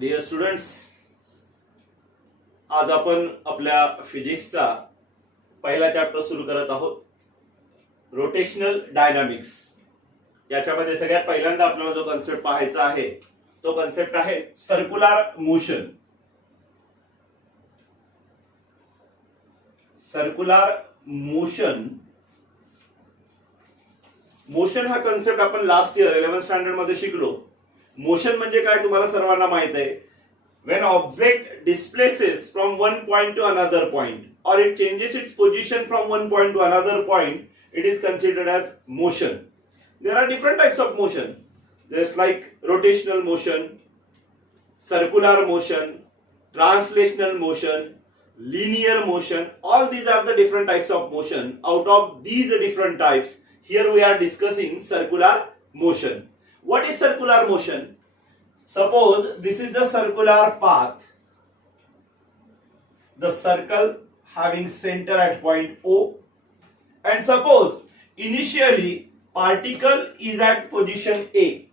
Dear students, आज आपण आपल्या फिजिक्सचा पहिला चॅप्टर सुरू करत आहोत, रोटेशनल डायनामिक्स. याच्यामध्ये सगळ्यात पहिल्यांदा आपल्याला जो कन्सेप्ट पाहायचा आहे तो कन्सेप्ट आहे circular motion. Circular motion motion हा कन्सेप्ट आपण लास्ट इयर 11th स्टँडर्ड मध्ये शिकलो. मोशन म्हणजे काय तुम्हाला सर्वांना माहित आहे. When object displaces from one point to another point or it changes its position from one point to another point, it is considered as motion. There are different types of motion. There's like rotational motion, circular motion, translational motion, linear motion. All these are the different types of motion. Out of these different types, here we are discussing circular motion. What is circular motion? Suppose this is the circular path, the circle having center at point O, and suppose initially particle is at position A.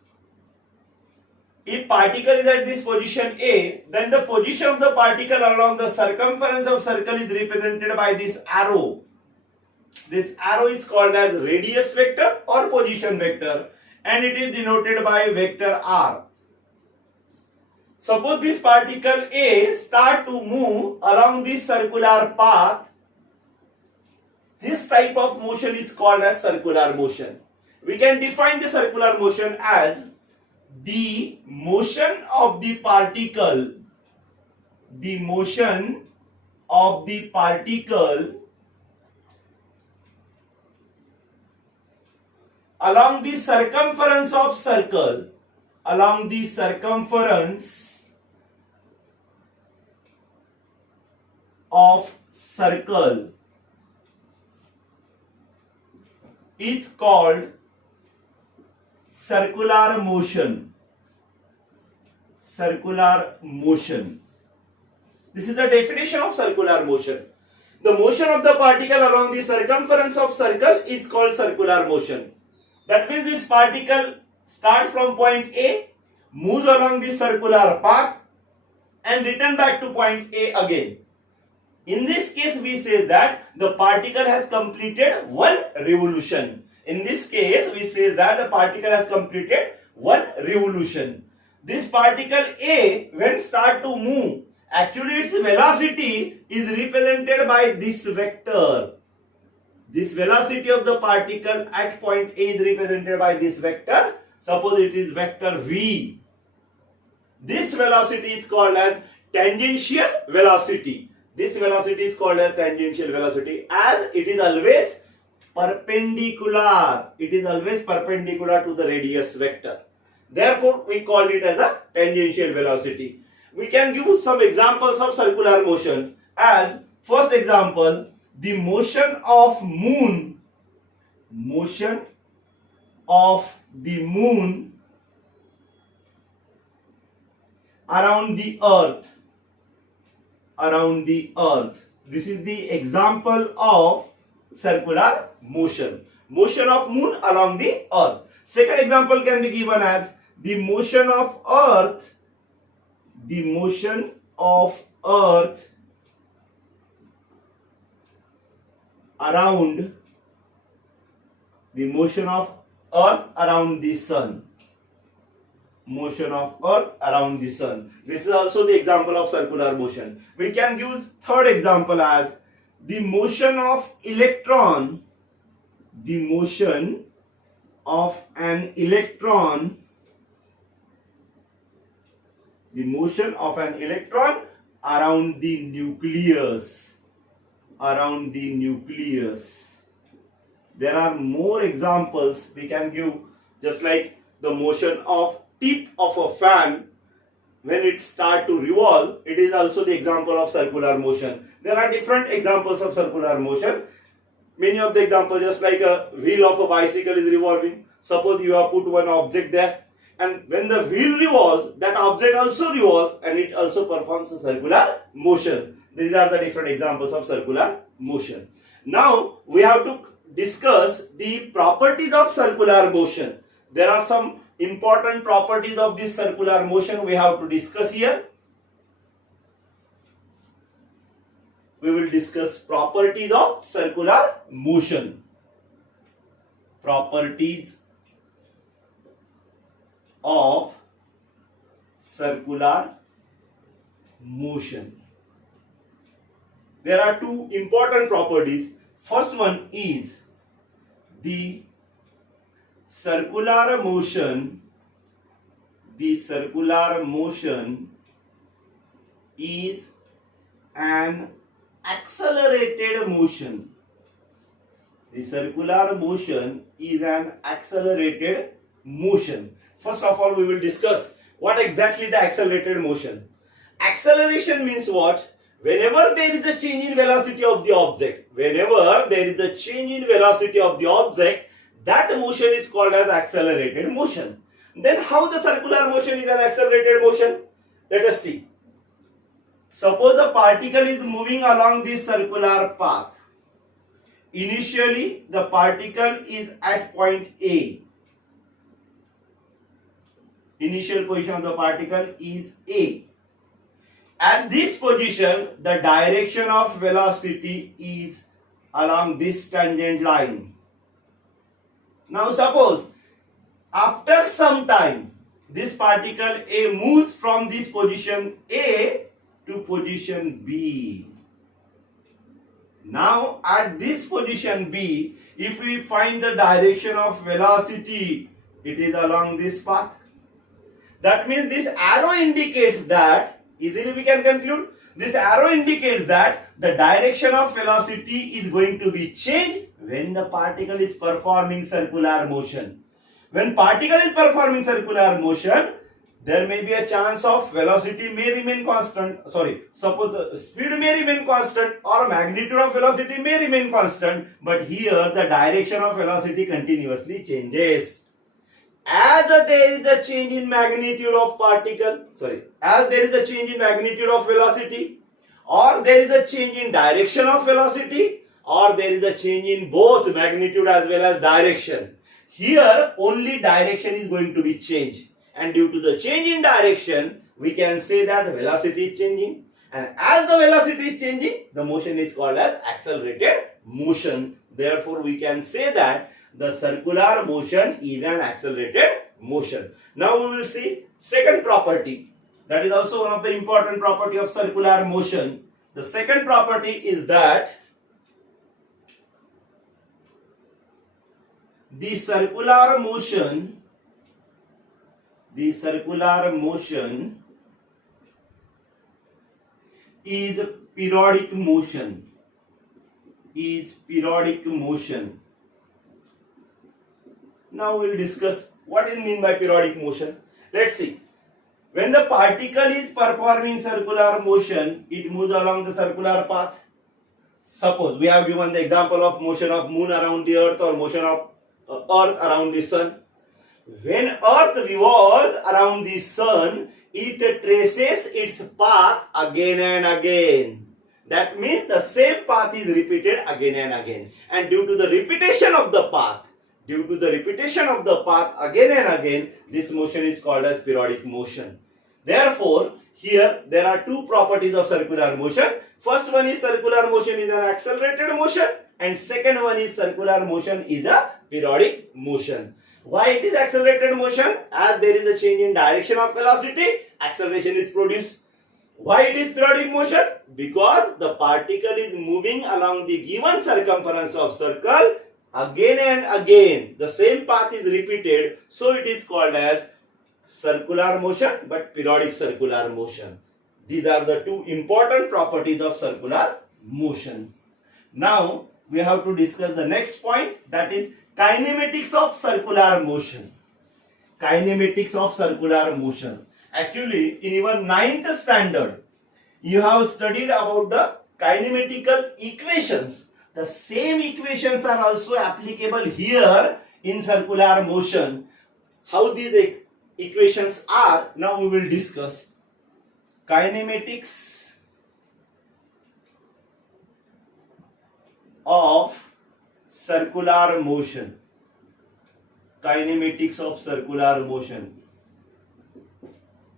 If particle is at this position A, then the position of the particle along the circumference of circle is represented by this arrow. This arrow is called as radius vector or position vector, and it is denoted by vector R. Suppose this particle A start to move along this circular path. This type of motion is called as circular motion. We can define the circular motion as the motion of the particle, the motion of the particle along the circumference of circle, along the circumference of circle is called circular motion. Circular motion. This is the definition of circular motion. The motion of the particle along the circumference of circle is called circular motion. That means this particle starts from point A, moves along this circular path, and return back to point A again. In this case, we say that the particle has completed one revolution. In this case, we say that the particle has completed one revolution. This particle A, when start to move, actually its velocity is represented by this vector. This velocity of the particle at point A is represented by this vector. Suppose it is vector V. This velocity is called as tangential velocity. This velocity is called as tangential velocity as it is always perpendicular. It is always perpendicular to the radius vector. Therefore, we call it as a tangential velocity. We can give some examples of circular motion as first example, the motion of moon. Motion of the moon around the earth. Around the earth. This is the example of circular motion. Motion of moon along the earth. Second example can be given as the motion of earth. The motion of earth around the motion of earth around the sun. Motion of earth around the sun. This is also the example of circular motion. We can use third example as the motion of electron. The motion of an electron. The motion of an electron around the nucleus. Around the nucleus. There are more examples we can give, just like the motion of tip of a fan when it start to revolve. It is also the example of circular motion. There are different examples of circular motion. Many of the examples, just like a wheel of a bicycle is revolving. Suppose you have put one object there, and when the wheel revolves, that object also revolves and it also performs a circular motion. These are the different examples of circular motion. Now we have to discuss the properties of circular motion. There are some important properties of this circular motion we have to discuss here. We will discuss properties of circular motion. Properties of circular motion. There are two important properties. First one is the circular motion is an accelerated motion. The circular motion is an accelerated motion. First of all, we will discuss what exactly the accelerated motion. Acceleration means what? Whenever there is a change in velocity of the object, that motion is called as accelerated motion. Then how the circular motion is an accelerated motion? Let us see. Suppose a particle is moving along this circular path. Initially, the particle is at point A. Initial position of the particle is A. At this position, the direction of velocity is along this tangent line. Now suppose after some time this particle A moves from this position A to position B. Now at this position B, if we find the direction of velocity, it is along this path. That means this arrow indicates that, easily we can conclude, this arrow indicates that the direction of velocity is going to be changed when the particle is performing circular motion. When particle is performing circular motion, there may be a chance of velocity may remain constant. Suppose the speed may remain constant or magnitude of velocity may remain constant, but here the direction of velocity continuously changes. As there is a change in magnitude of as there is a change in magnitude of velocity, or there is a change in direction of velocity, or there is a change in both magnitude as well as direction. Here only direction is going to be changed, and due to the change in direction, we can say that velocity is changing, and as the velocity is changing, the motion is called as accelerated motion. Therefore, we can say that the circular motion is an accelerated motion. Now we will see second property. That is also one of the important property of circular motion. The second property is that the circular motion is periodic motion. Now we will discuss what is meant by periodic motion. Let's see. When the particle is performing circular motion, it moves along the circular path. Suppose we have given the example of motion of moon around the earth or motion of earth around the sun. When earth revolves around the sun, it traces its path again and again. That means the same path is repeated again and again. And due to the repetition of the path again and again, this motion is called as periodic motion. Therefore, here there are two properties of circular motion. First one is circular motion is an accelerated motion, and second one is circular motion is a periodic motion. Why it is accelerated motion? As there is a change in direction of velocity, acceleration is produced. Why it is periodic motion? Because the particle is moving along the given circumference of circle again and again. The same path is repeated, so it is called as circular motion, but periodic circular motion. These are the two important properties of circular motion. Now we have to discuss the next point, that is kinematics of circular motion. Kinematics of circular motion. Actually, in your 9th standard, you have studied about the kinematical equations. The same equations are also applicable here in circular motion. How these equations are, now we will discuss. Kinematics of circular motion. kinematics of circular motion.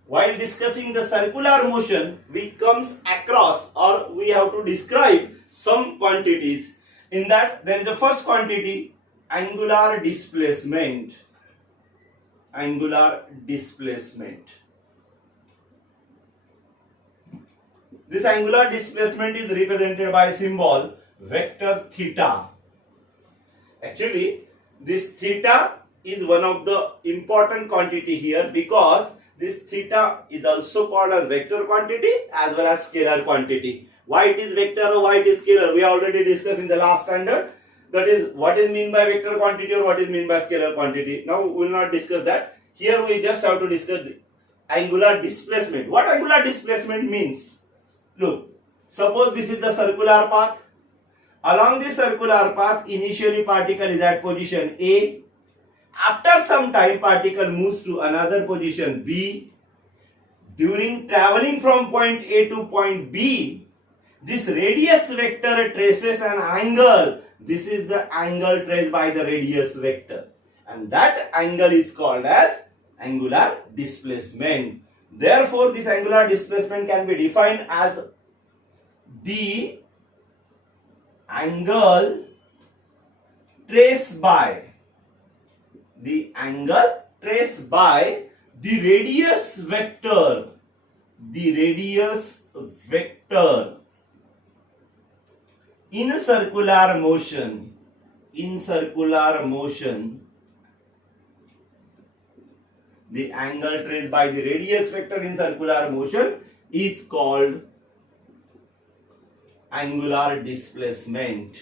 While discussing the circular motion, we comes across or we have to describe some quantities. In that, there is the first quantity, angular displacement. Angular displacement. This angular displacement is represented by symbol vector theta. Actually, this theta is one of the important quantity here because this theta is also called as vector quantity as well as scalar quantity. Why it is vector or why it is scalar? We already discussed in the last standard. That is what is mean by vector quantity or what is mean by scalar quantity. Now we will not discuss that. Here we just have to discuss the angular displacement. What angular displacement means? Look, suppose this is the circular path. Along this circular path, initially particle is at position A. After some time, particle moves to another position B. During traveling from point A to point B, this radius vector traces an angle. This is the angle traced by the radius vector. And that angle is called as angular displacement. Therefore, this angular displacement can be defined as the angle traced by the radius vector in circular motion. The angle traced by the radius vector in circular motion is called angular displacement.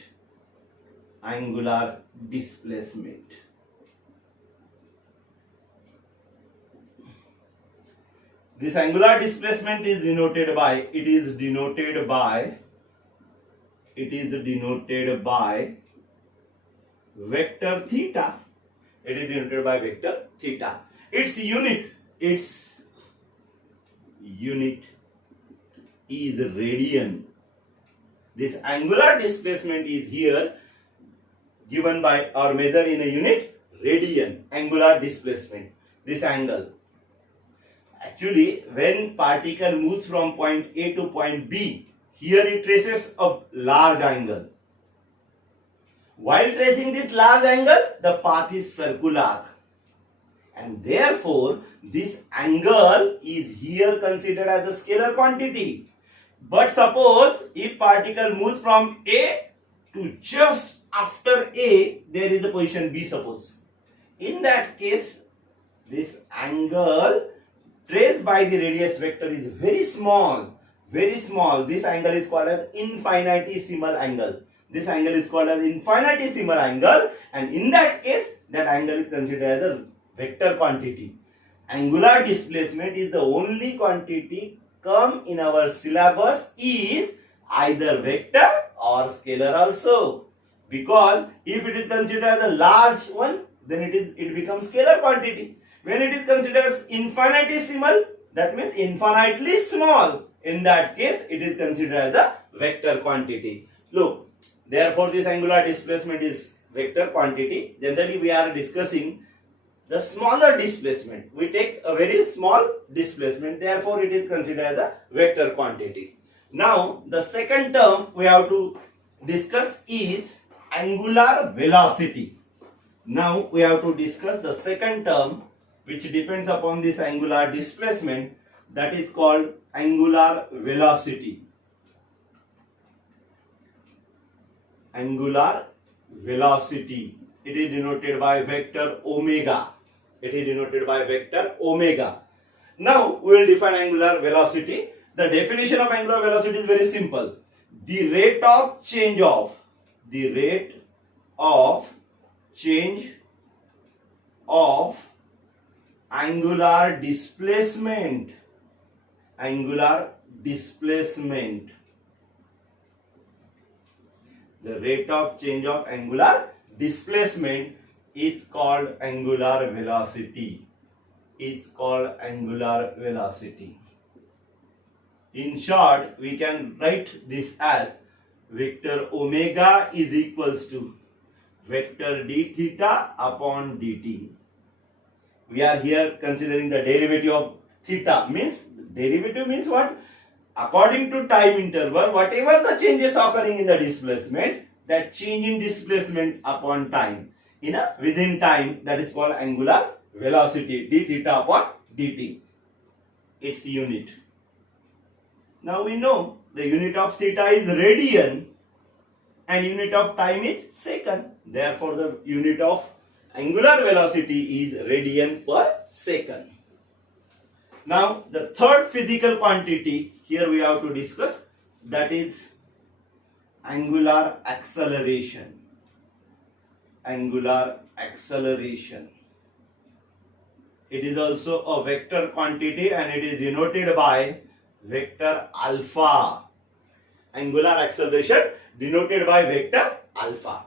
This angular displacement is denoted by vector theta. It is denoted by vector theta. Its unit is radian. This angular displacement is here given by or measured in a unit radian. Angular displacement. This angle. Actually, when particle moves from point A to point B, here it traces a large angle. While tracing this large angle, the path is circular. And therefore, this angle is here considered as a scalar quantity. But suppose if particle moves from A to just after A, there is a position B suppose. In that case, this angle traced by the radius vector is very small. This angle is called as infinitesimal angle. And in that case, that angle is considered as a vector quantity. Angular displacement is the only quantity come in our syllabus is either vector or scalar also. Because if it is considered as a large one, then it becomes scalar quantity. When it is considered as infinitesimal, that means infinitely small. In that case, it is considered as a vector quantity. Look, therefore this angular displacement is vector quantity. Generally, we are discussing the smaller displacement. We take a very small displacement. Therefore, it is considered as a vector quantity. Now, the second term we have to discuss is angular velocity. Now, we have to discuss the second term which depends upon this angular displacement, that is called angular velocity. Angular velocity. It is denoted by vector omega. Now we will define angular velocity. The definition of angular velocity is very simple. The rate of change of angular displacement. The rate of change of angular displacement is called angular velocity. In short, we can write this as vector omega is equals to vector d theta upon dt. We are here considering the derivative of theta. Derivative means what? According to time interval, whatever the changes occurring in the displacement, that change in displacement upon time within time, that is called angular velocity, d theta upon dt. Its unit. Now we know the unit of theta is radian and unit of time is second. Therefore, the unit of angular velocity is radian per second. Now, the third physical quantity here we have to discuss, that is angular acceleration. Angular acceleration. It is also a vector quantity and it is denoted by vector alpha. Angular acceleration denoted by vector alpha.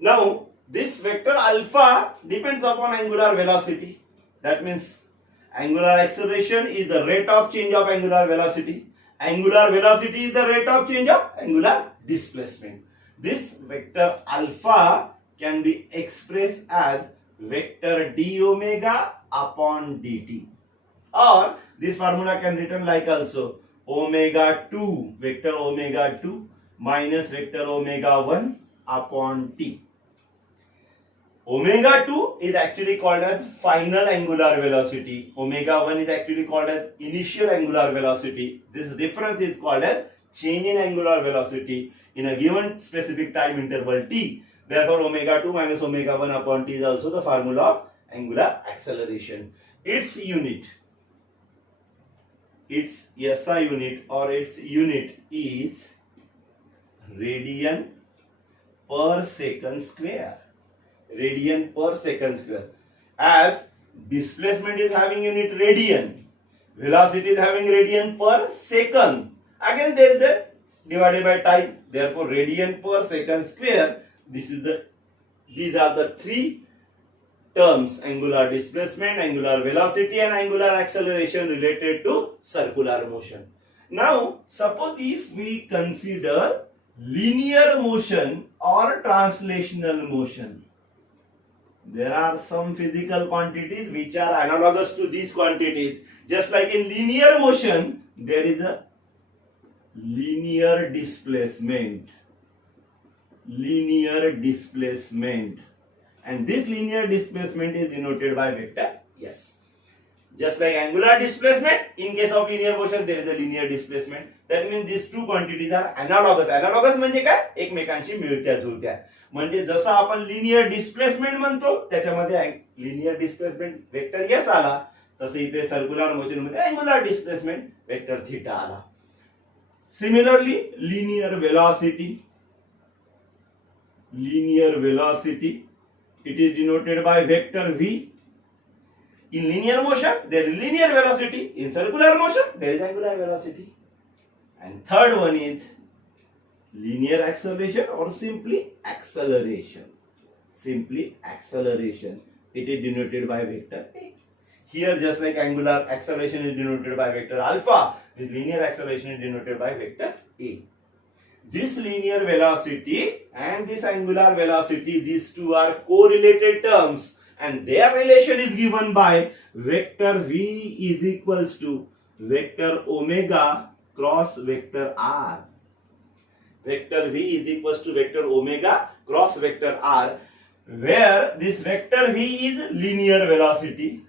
Now, this vector alpha depends upon angular velocity. That means angular acceleration is the rate of change of angular velocity. Angular velocity is the rate of change of angular displacement. This vector alpha can be expressed as vector d omega upon dt. Or this formula can written like also omega 2, vector omega 2 minus vector omega 1 upon t. Omega 2 is actually called as final angular velocity. Omega 1 is actually called as initial angular velocity. This difference is called as change in angular velocity in a given specific time interval t. Therefore, omega 2 minus omega 1 upon t is also the formula of angular acceleration. Its unit, its SI unit or its unit is radian per second square. Radian per second square. As displacement is having unit radian, velocity is having radian per second. Again there is the divided by time. Therefore, radian per second square. These are the three terms: angular displacement, angular velocity, and angular acceleration related to circular motion. Now, suppose if we consider linear motion or translational motion. There are some physical quantities which are analogous to these quantities. Just like in linear motion, there is a linear displacement. Linear displacement. And this linear displacement is denoted by vector S. Just like angular displacement, in case of linear motion, there is a linear displacement. That means these two quantities are analogous. Analogous म्हणजे काय? एकमेकांशी मिळत्या जुळत्या. म्हणजे जसं आपण linear displacement म्हणतो त्याच्यामध्ये linear displacement vector S आला, तसं इथे सर्क्युलर मोशन मध्ये अँगुलर डिस्प्लेसमेंट वेक्टर थीटा आला. Similarly linear velocity it is denoted by vector v. In linear motion there is linear velocity, in circular motion there is angular velocity. And third one is linear acceleration or simply acceleration. Simply acceleration. It is denoted by vector a. Here just like angular acceleration is denoted by vector alpha, this linear acceleration is denoted by vector a. This linear velocity and this angular velocity, these two are correlated terms and their relation is given by vector v is equals to vector omega cross vector r. Vector v is equals to vector omega cross vector r, where this vector v is linear velocity,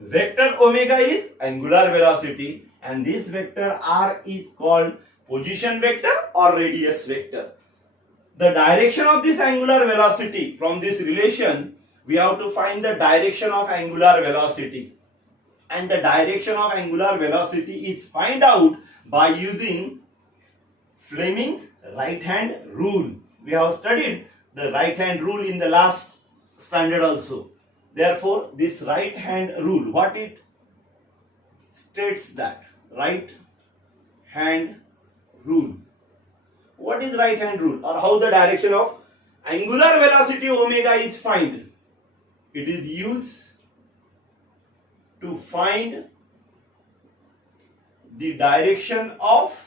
vector omega is angular velocity, and this vector r is called position vector or radius vector. The direction of this angular velocity, from this relation we have to find the direction of angular velocity, and the direction of angular velocity is find out by using Fleming's right hand rule. We have studied the right hand rule in the last standard also. Therefore, this right hand rule, what it states, that right hand rule. What is right hand rule, or how the direction of angular velocity omega is find? It is used to find the direction of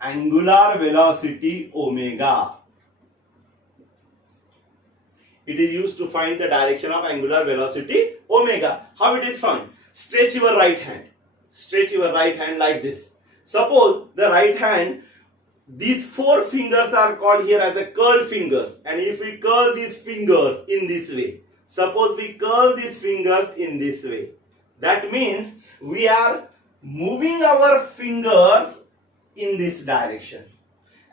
angular velocity omega. It is used to find the direction of angular velocity omega. How it is found? Stretch your right hand. Stretch your right hand like this. Suppose the right hand, these four fingers are called here as the curled fingers. And if we curl these fingers in this way, suppose we curl these fingers in this way, that means we are moving our fingers in this direction.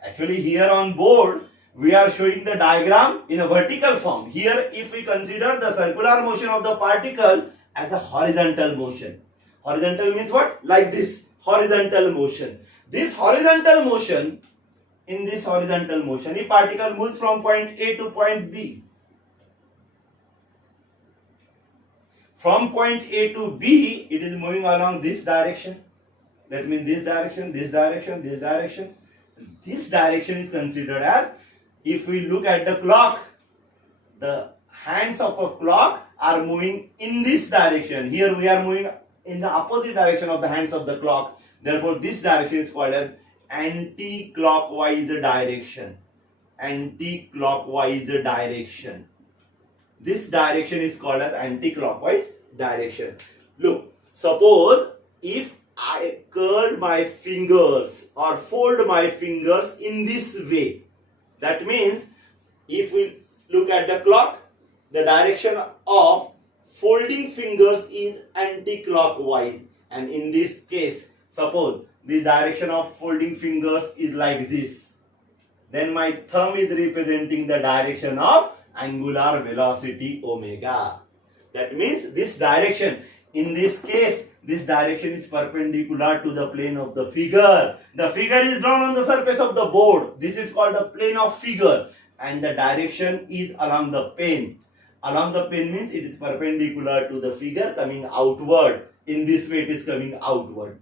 Actually, here on board, we are showing the diagram in a vertical form. Here, if we consider the circular motion of the particle as a horizontal motion. Horizontal means what? Like this. Horizontal motion. This horizontal motion, in this horizontal motion, a particle moves from point A to point B. From point A to B, it is moving along this direction. That means this direction, this direction, this direction. This direction is considered as, if we look at the clock, the hands of a clock are moving in this direction. Here we are moving in the opposite direction of the hands of the clock. Therefore, this direction is called as anti-clockwise direction. Anti-clockwise direction. This direction is called as anti-clockwise direction. Look, suppose if I curl my fingers or fold my fingers in this way, that means if we look at the clock, the direction of folding fingers is anti-clockwise. And in this case, suppose the direction of folding fingers is like this. Then my thumb is representing the direction of angular velocity omega. That means this direction, in this case, this direction is perpendicular to the plane of the figure. The figure is drawn on the surface of the board. This is called the plane of figure. And the direction is along the plane. Along the plane means it is perpendicular to the figure coming outward. In this way it is coming outward.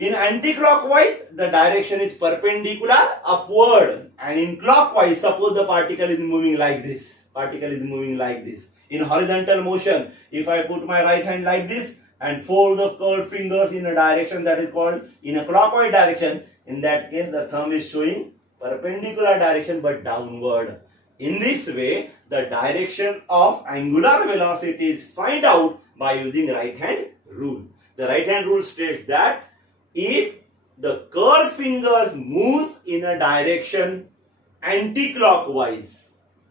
In anti-clockwise, the direction is perpendicular upward. And in clockwise, suppose the particle is moving like this. Particle is moving like this. In horizontal motion, if I put my right hand like this and fold the curled fingers in a direction that is called in a clockwise direction, in that case the thumb is showing perpendicular direction but downward. In this way, the direction of angular velocity is find out by using right hand rule. The right hand rule states that if the curled fingers moves in a direction anti-clockwise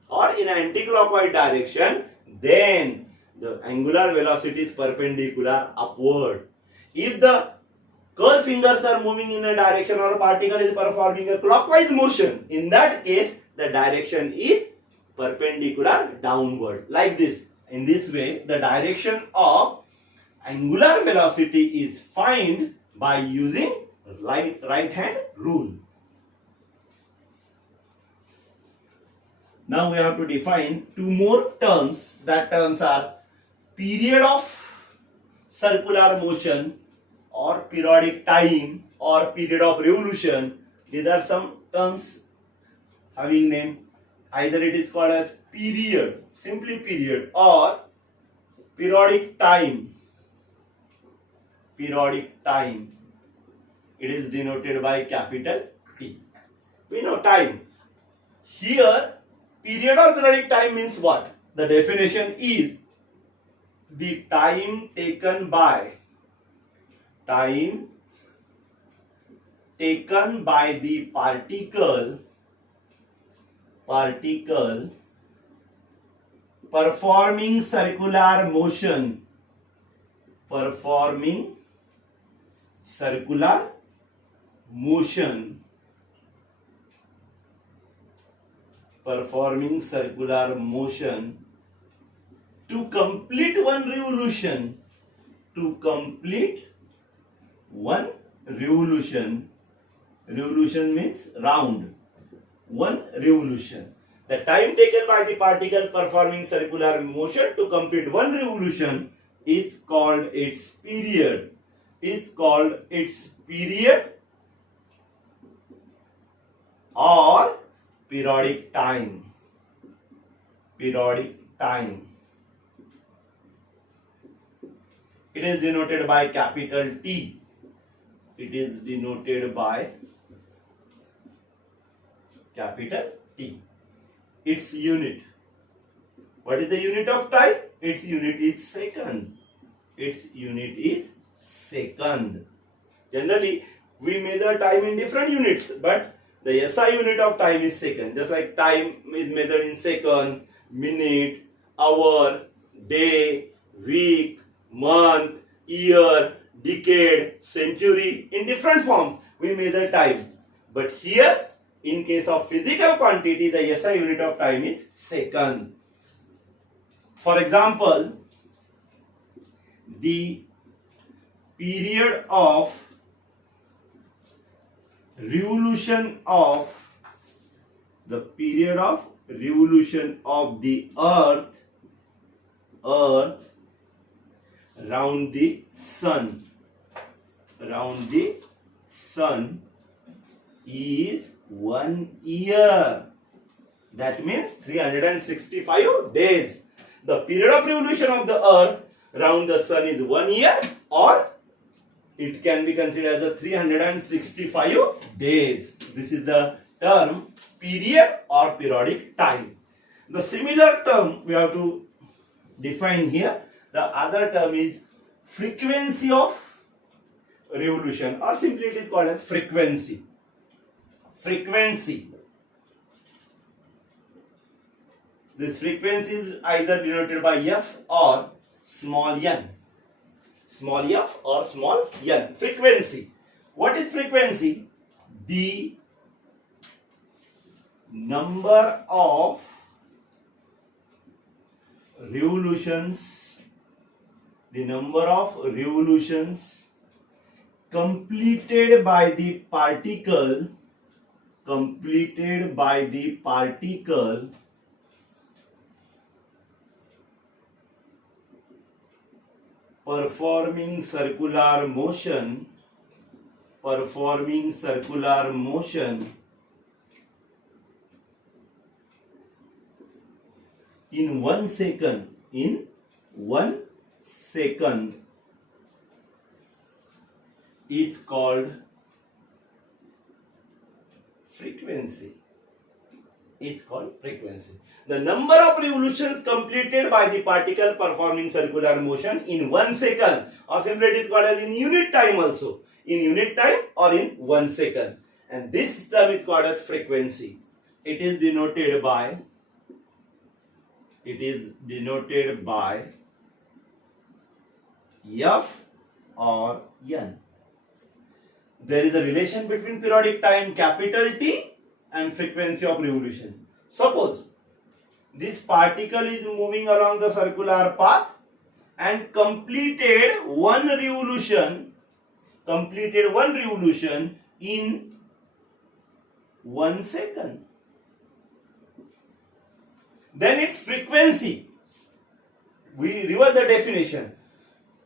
or in an anti-clockwise direction, then the angular velocity is perpendicular upward. If the curled fingers are moving in a direction or a particle is performing a clockwise motion, in that case the direction is perpendicular downward, like this. In this way, the direction of angular velocity is found by using right hand rule. Now we have to define two more terms. That terms are period of circular motion or periodic time or period of revolution. These are some terms having name. Either it is called as period, simply period, or periodic time. Periodic time. It is denoted by capital T. We know time. Here, period or periodic time means what? The definition is the time taken by the particle performing circular motion. Performing circular motion to complete one revolution. Revolution means round. One revolution. The time taken by the particle performing circular motion to complete one revolution is called its period. Or periodic time. It is denoted by capital T. capital T. Its unit. What is the unit of time? Its unit is second. Its unit is second. Generally, we measure time in different units, but the SI unit of time is second. Just like time is measured in second, minute, hour, day, week, month, year, decade, century. In different forms, we measure time. But here, in case of physical quantity, the SI unit of time is second. For example, the period of revolution of the earth around the sun is 1 year. That means 365 days. The period of revolution of the earth around the sun is 1 year, or it can be considered as 365 days. This is the term period or periodic time. The similar term we have to define here. The other term is frequency of revolution, or simply it is called as frequency. Frequency. This frequency is either denoted by F or small n. Small f or small n. Frequency. What is frequency? The number of revolutions completed by the particle performing circular motion in 1 second is called frequency. The number of revolutions completed by the particle performing circular motion in 1 second, or simply it is called as in unit time also. In unit time or in 1 second. And this term is called as frequency. It is denoted by F or N. There is a relation between periodic time capital T and frequency of revolution. Suppose this particle is moving along the circular path and completed one revolution in 1 second. Then its frequency. We reverse the definition.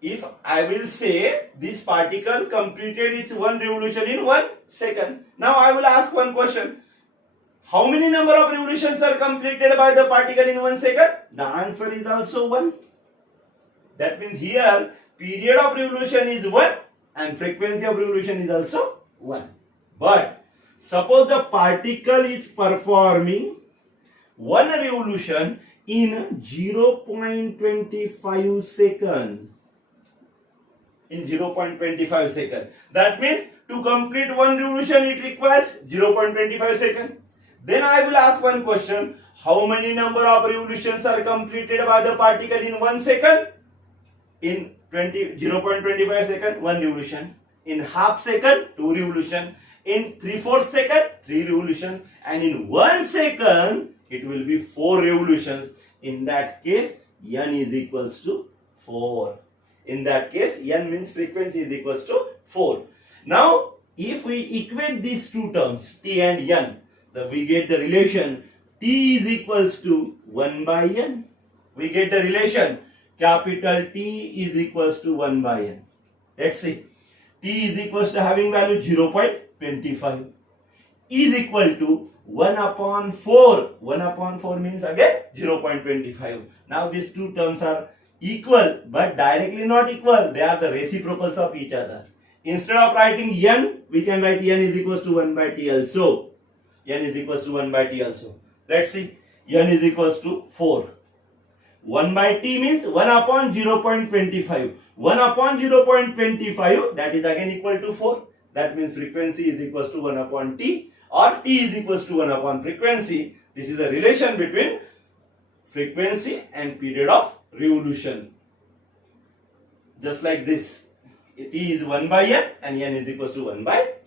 If I will say this particle completed its one revolution in 1 second. Now I will ask one question. How many number of revolutions are completed by the particle in 1 second? The answer is also 1. That means here period of revolution is 1 and frequency of revolution is also 1. But suppose the particle is performing one revolution in 0.25 seconds. In 0.25 seconds. That means to complete one revolution it requires 0.25 seconds. Then I will ask one question. How many number of revolutions are completed by the particle in 1 second? In 0.25 second, one revolution. In half second, 2 revolutions. In 3/4 second, 3 revolutions. And in 1 second, it will be 4 revolutions. In that case, n is equals to 4. In that case, n means frequency is equals to 4. Now, if we equate these two terms, t and n, we get the relation t is equals to 1 by n. We get the relation capital T is equals to 1 by n. Let's see. T is equals to having value 0.25 is equal to 1 upon 4. 1 upon 4 means again 0.25. Now these two terms are equal but directly not equal. They are the reciprocals of each other. Instead of writing n, we can write n is equals to 1 by t also. n is equals to 1 by t also. Let's see, n is equals to 4. 1 by t means 1 upon 0.25. 1 upon 0.25, that is again equal to 4. That means frequency is equals to 1 upon t, or t is equals to 1 upon frequency. This is the relation between frequency and period of revolution. Just like this, t is 1 by n and n is equals to 1 by